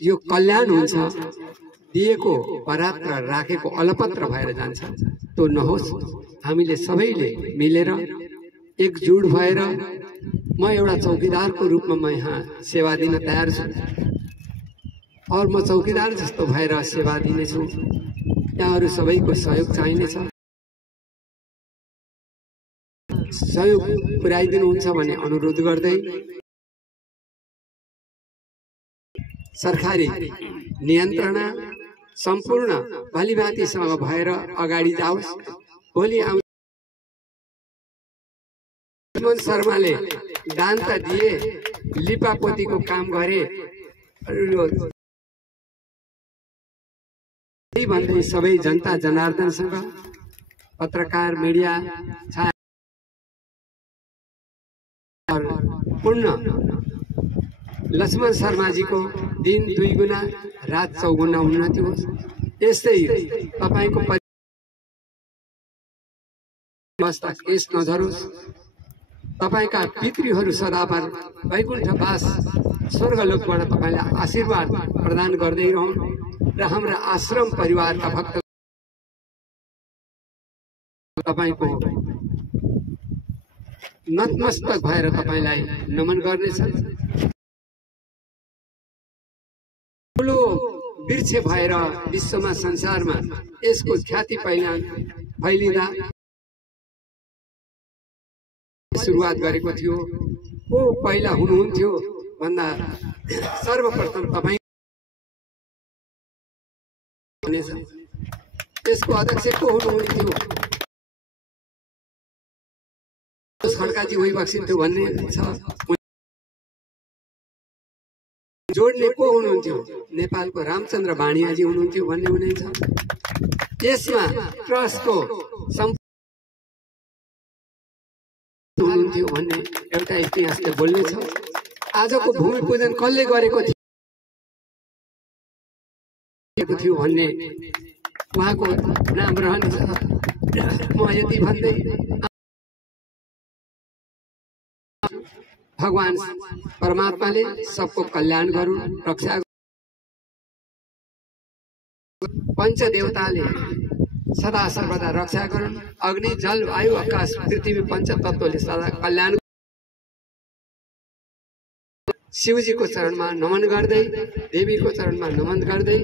यो कल्याण हुन्छ, दिएको परात्र राखेको अलपत्र भएर जान्छ। त्यो नहोस्। हामीले सबैले मिलेर एकजुट भएर म एउटा चौकीदारको रूपमा म यहाँ सेवा दिन तयार छु और म चौकीदार जस्तो भएर सेवा दिनेछु। यहाँहरू सबैको सहयोग चाहिनेछ। सहयोग पुर्याइदिनुहुन्छ भने अनुरोध गर्दै सरकारी नियन्त्रण सम्पूर्ण भलीभाँतीसँग भएर अगाडि जाओस्। भोलि लक्ष्मण शर्माले दान त दिए, लिपापोतीको काम गरे भन्दै सबै जनता जनार्दनसँग पत्रकार मीडिया पूर्ण लक्ष्मण शर्माजीको दिन 2 गुना रात 4 गुना उन्नति होस्। यस्तै तपाईको अवस्था केस नझरोस्। तपाईका पितृहरू सदाबार वैकुण्ठवास स्वर्गलोकबाट तपाईलाई आशीर्वाद प्रदान गर्दै रहौं र हाम्रा आश्रम परिवारका भक्त तपाईको नतमस्तक भएर तपाईलाई नमन गर्नेछन्। ठुलो वृक्ष भएर विश्वमा संसारमा यसको ख्याति फैलिँदा सुरुवात गरेको थियो। को पहिला हुनुहुन्थ्यो भन्दा सर्वप्रथम तपाईँ हुनेछ। त्यसको अध्यक्ष को हुनुहुन्थ्यो? खड्काजी उही बक्सिन्थ्यो भन्ने छ। जोड्ने को हुनुहुन्थ्यो? नेपालको रामचन्द्र बाणियाजी हुनुहुन्थ्यो भन्ने हुनेछ। त्यसमा ट्रस्टको हुनुहुन्थ्यो भन्ने एउटा इतिहासले बोल्नेछ। आजको भूमि पूजन कसले गरेको थियो भन्ने उहाँको नाम रहन्छ। म यति भन्दै भगवान परमात्माले सबको कल्याण गरून्, रक्षा पंचदेवताले सदा सर्वदा रक्षा गरून्। अग्नि जल वायु आकाश पृथ्वी पंचतत्वले सदा कल्याण। शिवजीको चरणमा नमन गर्दै, देवीको चरणमा नमन गर्दै